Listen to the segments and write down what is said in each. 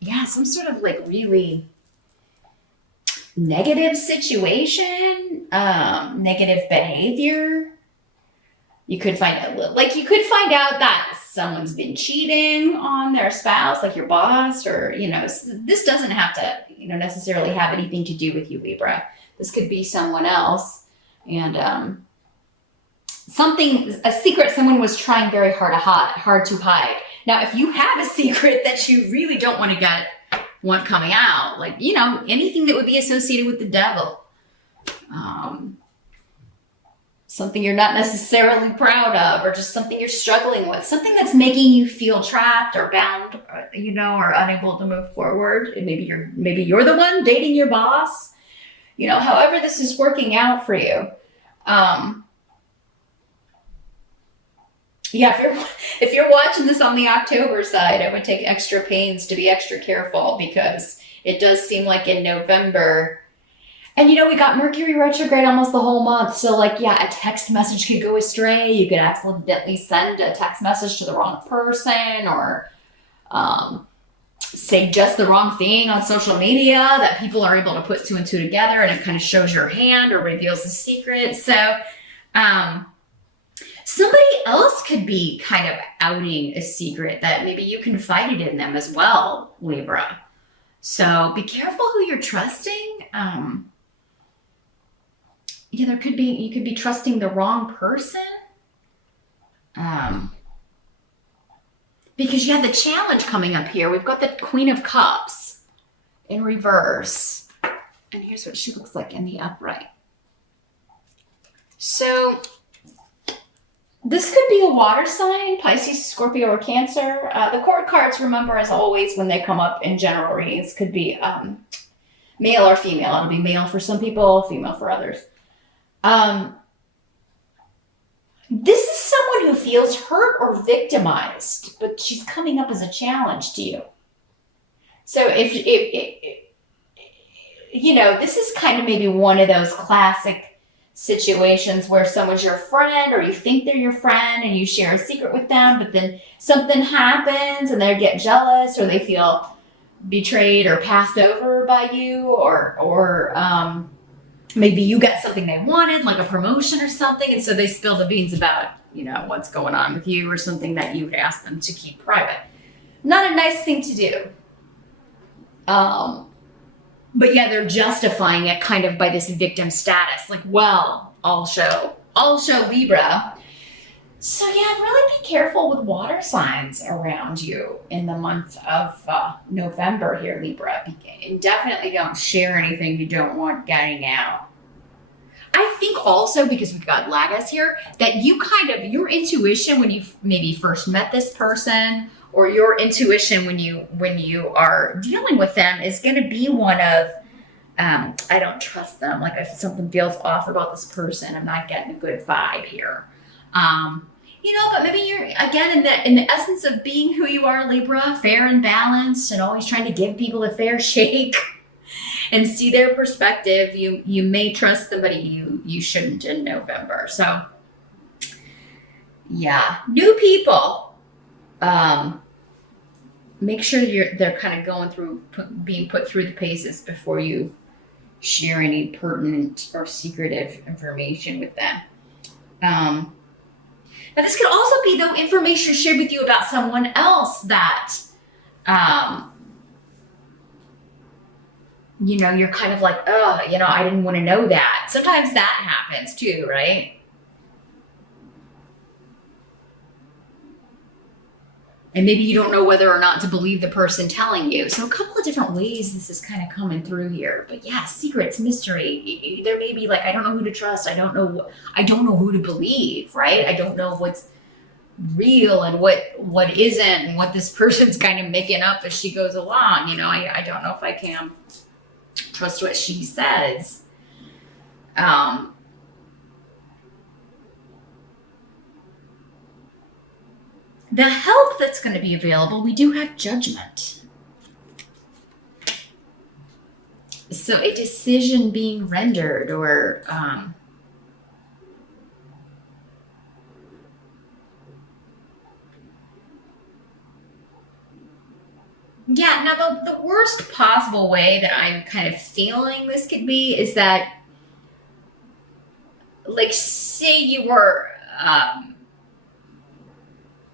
yeah, some sort of like really negative situation, negative behavior. You could find out, like, you could find out that someone's been cheating on their spouse, like your boss, or, this doesn't have to, necessarily have anything to do with you, Libra. This could be someone else. And, a secret someone was trying very hard to hide. Now, if you have a secret that you really don't want coming out, like, anything that would be associated with the devil, something you're not necessarily proud of, or just something you're struggling with, something that's making you feel trapped or bound, or unable to move forward. And maybe you're the one dating your boss, however this is working out for you. Yeah, if you're watching this on the October side, I would take extra pains to be extra careful, because it does seem like in November, and we got Mercury retrograde almost the whole month. So like, yeah, a text message could go astray. You could accidentally send a text message to the wrong person, or say just the wrong thing on social media that people are able to put two and two together, and it kind of shows your hand or reveals the secret. So, somebody else could be kind of outing a secret that maybe you confided in them as well, Libra. So be careful who you're trusting. You could be trusting the wrong person. Because you have the challenge coming up here. We've got the Queen of Cups in reverse. And here's what she looks like in the upright. So this could be a water sign, Pisces, Scorpio, or Cancer. The court cards, remember, as always, when they come up in general readings, could be male or female. It'll be male for some people, female for others. This is someone who feels hurt or victimized, but she's coming up as a challenge to you. So if this is kind of maybe one of those classic situations where someone's your friend, or you think they're your friend, and you share a secret with them, but then something happens and they get jealous, or they feel betrayed or passed over by you, or maybe you got something they wanted, like a promotion or something, and so they spill the beans about, what's going on with you, or something that you would ask them to keep private. Not a nice thing to do. But yeah, they're justifying it kind of by this victim status. Like, well, I'll show Libra. So yeah, really be careful with water signs around you in the month of November here, Libra. And definitely don't share anything you don't want getting out. I think also, because we've got Lagos here, that your intuition when you maybe first met this person, or your intuition when you are dealing with them, is going to be one of, I don't trust them. Like, if something feels off about this person, I'm not getting a good vibe here. But maybe you're, again, in the essence of being who you are, Libra, fair and balanced, and always trying to give people a fair shake and see their perspective. You may trust somebody you shouldn't in November. So yeah, new people. Make sure they're kind of going through, being put through the paces before you share any pertinent or secretive information with them. Now, this could also be, though, information shared with you about someone else that, you're kind of like, oh, I didn't want to know that. Sometimes that happens too, right? And maybe you don't know whether or not to believe the person telling you. So a couple of different ways this is kind of coming through here. But yeah, secrets, mystery. There may be like, I don't know who to trust. I don't know who to believe, right? I don't know what's real and what isn't, and what this person's kind of making up as she goes along. I don't know if I can trust what she says. The help that's going to be available, we do have Judgment. So a decision being rendered, or Yeah, now the worst possible way that I'm kind of feeling this could be is that, like, say you were,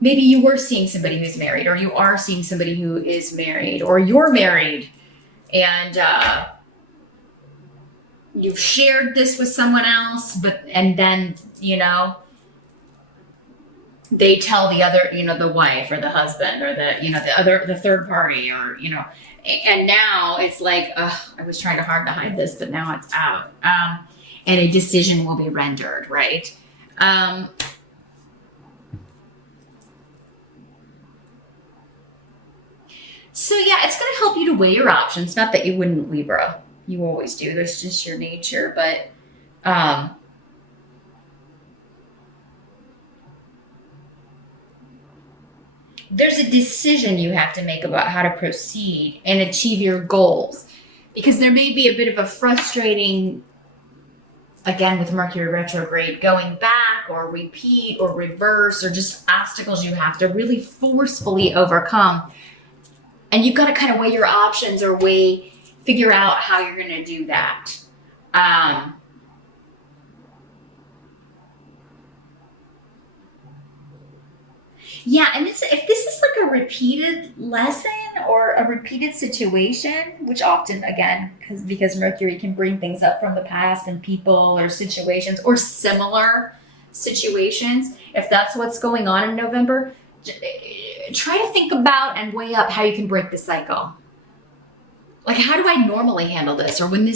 maybe you were seeing somebody who's married, or you are seeing somebody who is married, or you're married, and you've shared this with someone else, and then, they tell the other, the wife or the husband or the third party, or, and now it's like, I was trying hard to hide this, but now it's out. And a decision will be rendered, right? So yeah, it's going to help you to weigh your options. Not that you wouldn't, Libra. You always do. That's just your nature. But there's a decision you have to make about how to proceed and achieve your goals. Because there may be a bit of a frustrating, again, with Mercury retrograde, going back or repeat or reverse, or just obstacles you have to really forcefully overcome. And you've got to kind of weigh your options, or figure out how you're going to do that. Yeah, and if this is like a repeated lesson or a repeated situation, which often, again, because Mercury can bring things up from the past and people or situations or similar situations, if that's what's going on in November, try to think about and weigh up how you can break the cycle. Like, how do I normally handle this? Or when a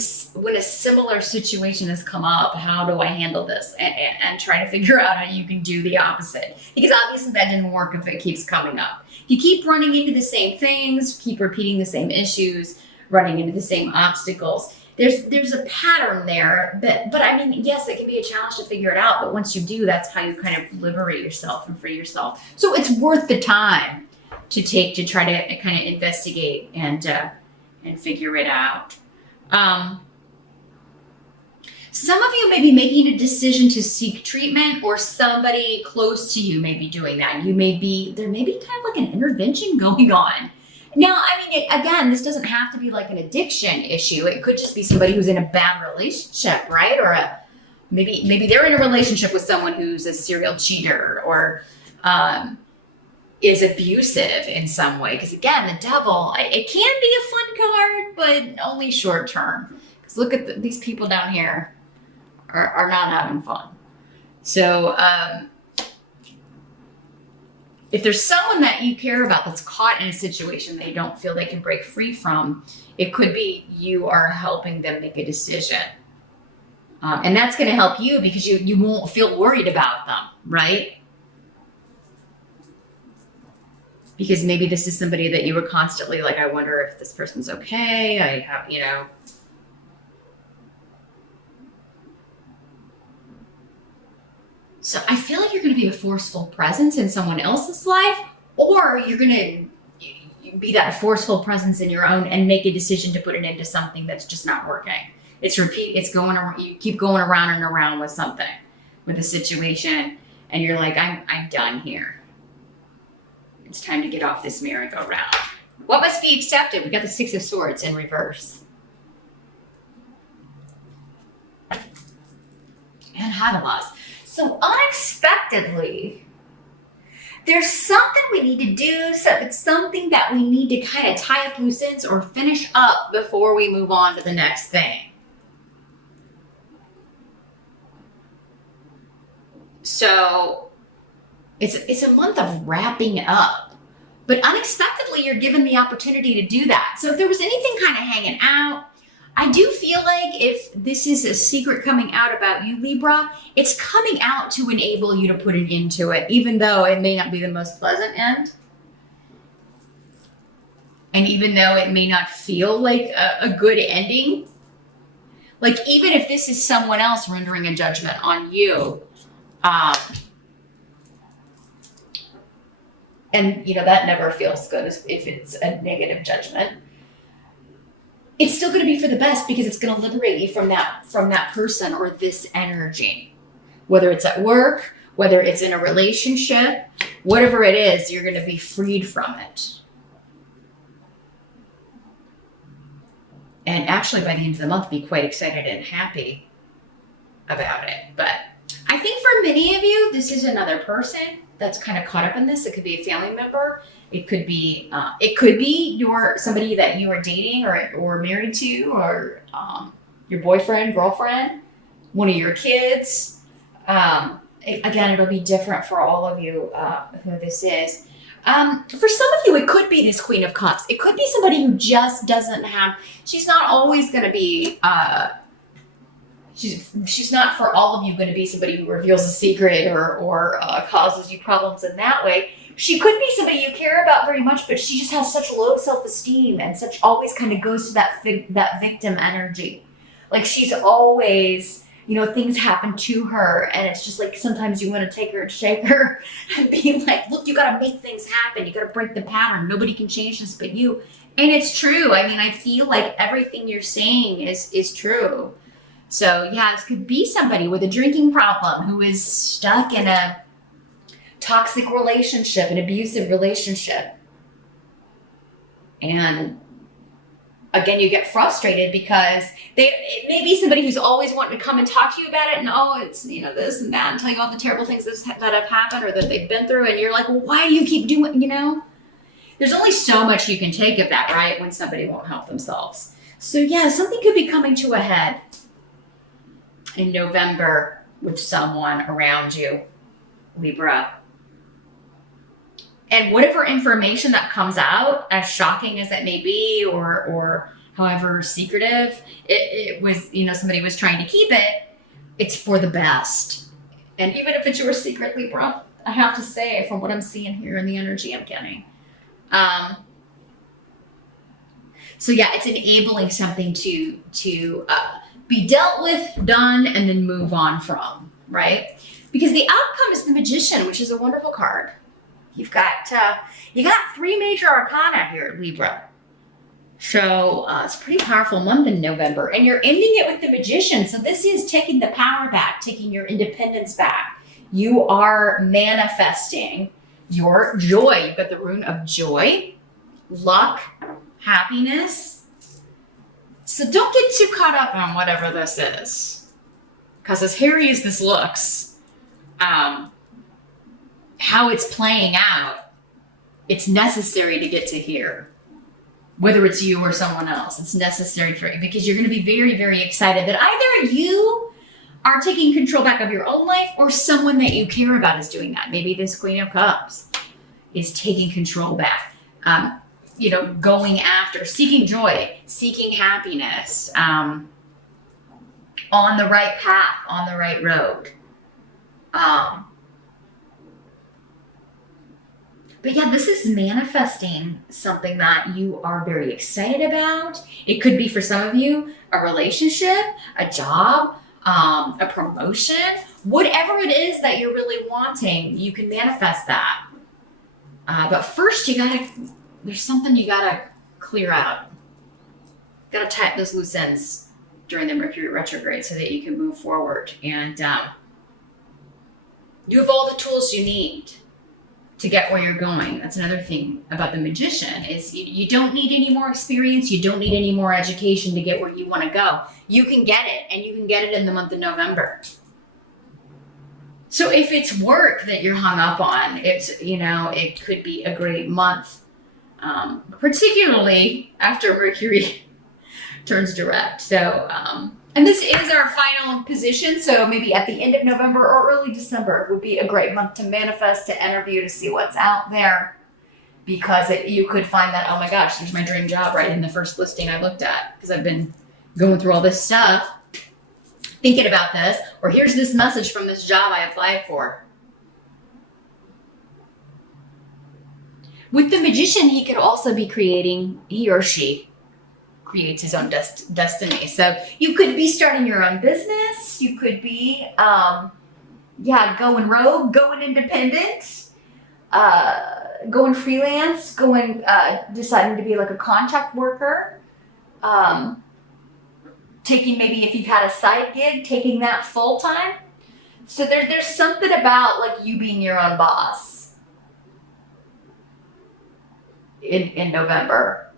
similar situation has come up, how do I handle this? And try to figure out how you can do the opposite. Because obviously that didn't work if it keeps coming up. If you keep running into the same things, keep repeating the same issues, running into the same obstacles, there's a pattern there. But I mean, yes, it can be a challenge to figure it out. But once you do, that's how you kind of liberate yourself and free yourself. So it's worth the time to take to try to kind of investigate and figure it out. Some of you may be making a decision to seek treatment, or somebody close to you may be doing that. There may be kind of like an intervention going on. Now, I mean, again, this doesn't have to be like an addiction issue. It could just be somebody who's in a bad relationship, right? Or maybe they're in a relationship with someone who's a serial cheater, or is abusive in some way. Because again, the devil, it can be a fun card, but only short term. Because look at these people down here are not having fun. So if there's someone that you care about that's caught in a situation they don't feel they can break free from, it could be you are helping them make a decision. And that's going to help you because you won't feel worried about them, right? Because maybe this is somebody that you were constantly like, I wonder if this person's okay. I have, So I feel like you're going to be a forceful presence in someone else's life, or you're going to be that forceful presence in your own and make a decision to put it into something that's just not working. It's going around, you keep going around and around with something, with a situation, and you're like, I'm done here. It's time to get off this merry-go-round. What must be accepted? We got the Six of Swords in reverse. And Hadalas. So unexpectedly, there's something we need to do. So it's something that we need to kind of tie up loose ends or finish up before we move on to the next thing. So it's a month of wrapping up. But unexpectedly, you're given the opportunity to do that. So if there was anything kind of hanging out, I do feel like if this is a secret coming out about you, Libra, it's coming out to enable you to put an end to it, even though it may not be the most pleasant end. And even though it may not feel like a good ending. Like, even if this is someone else rendering a judgment on you, and that never feels good if it's a negative judgment. It's still going to be for the best because it's going to liberate you from that person or this energy. Whether it's at work, whether it's in a relationship, whatever it is, you're going to be freed from it. and actually by the end of the month, be quite excited and happy about it. But I think for many of you, this is another person that's kind of caught up in this. It could be a family member. It could be somebody that you are dating or married to, or your boyfriend, girlfriend, one of your kids. Again, it'll be different for all of you who this is. For some of you, it could be this Queen of Cups. It could be somebody who just doesn't have. She's not always going to be. She's not for all of you going to be somebody who reveals a secret or causes you problems in that way. She could be somebody you care about very much, but she just has such low self-esteem and such always kind of goes to that victim energy. Like she's always, things happen to her, and it's just like sometimes you want to take her and shake her and be like, look, you got to make things happen. You got to break the pattern. Nobody can change this but you. And it's true. I mean, I feel like everything you're saying is true. So yeah, this could be somebody with a drinking problem who is stuck in a toxic relationship, an abusive relationship. And again, you get frustrated because it may be somebody who's always wanting to come and talk to you about it, and it's this and that, and tell you all the terrible things that have happened or that they've been through, and you're like, well, why do you keep doing? There's only so much you can take of that, right? When somebody won't help themselves. So yeah, something could be coming to a head in November with someone around you, Libra. And whatever information that comes out, as shocking as it may be, or however secretive it was, somebody was trying to keep it, it's for the best. And even if it's your secret, Libra, I have to say, from what I'm seeing here in the energy I'm getting. So yeah, it's enabling something to be dealt with, done, and then move on from, right? Because the outcome is the Magician, which is a wonderful card. You got 3 major arcana here, Libra. So it's a pretty powerful month in November. And you're ending it with the Magician. So this is taking the power back, taking your independence back. You are manifesting your joy. You've got the rune of joy, luck, happiness. So don't get too caught up on whatever this is. Because as hairy as this looks, how it's playing out, it's necessary to get to here. Whether it's you or someone else, it's necessary for you, because you're going to be very, very excited that either you are taking control back of your own life or someone that you care about is doing that. Maybe this Queen of Cups is taking control back. Going after, seeking joy, seeking happiness, on the right path, on the right road. But yeah, this is manifesting something that you are very excited about. It could be for some of you, a relationship, a job, a promotion, whatever it is that you're really wanting, you can manifest that. But first there's something you gotta clear out. Gotta tie those loose ends during the Mercury retrograde so that you can move forward. And you have all the tools you need to get where you're going. That's another thing about the Magician is you don't need any more experience. You don't need any more education to get where you want to go. You can get it, and you can get it in the month of November. So if it's work that you're hung up on, it could be a great month, particularly after Mercury turns direct. So, and this is our final position, so maybe at the end of November or early December would be a great month to manifest, to interview, to see what's out there. Because you could find that, oh my gosh, there's my dream job right in the first listing I looked at. Because I've been going through all this stuff, thinking about this, or here's this message from this job I applied for. With the Magician, he could also be he or she creates his own destiny. So you could be starting your own business. You could be, going rogue, going independent, going freelance, deciding to be like a contract worker, taking, maybe if you've had a side gig, taking that full time. So there's something about like you being your own boss in November.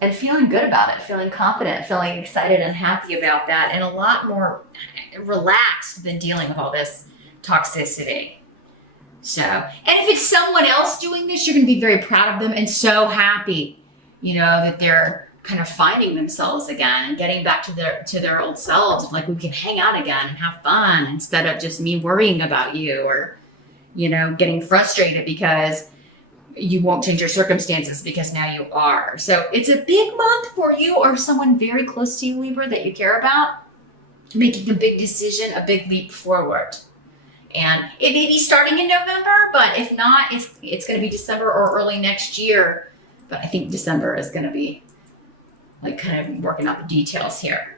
and feeling good about it, feeling confident, feeling excited and happy about that, and a lot more relaxed than dealing with all this toxicity. So, and if it's someone else doing this, you're going to be very proud of them and so happy, you know, that they're kind of finding themselves again and getting back to their old selves. Like, we can hang out again and have fun instead of just me worrying about you or, you know, getting frustrated because you won't change your circumstances because now you are. So it's a big month for you or someone very close to you, Libra, that you care about, making a big decision, a big leap forward. And it may be starting in November, but if not, it's going to be December or early next year. But I think December is going to be like kind of working out the details here.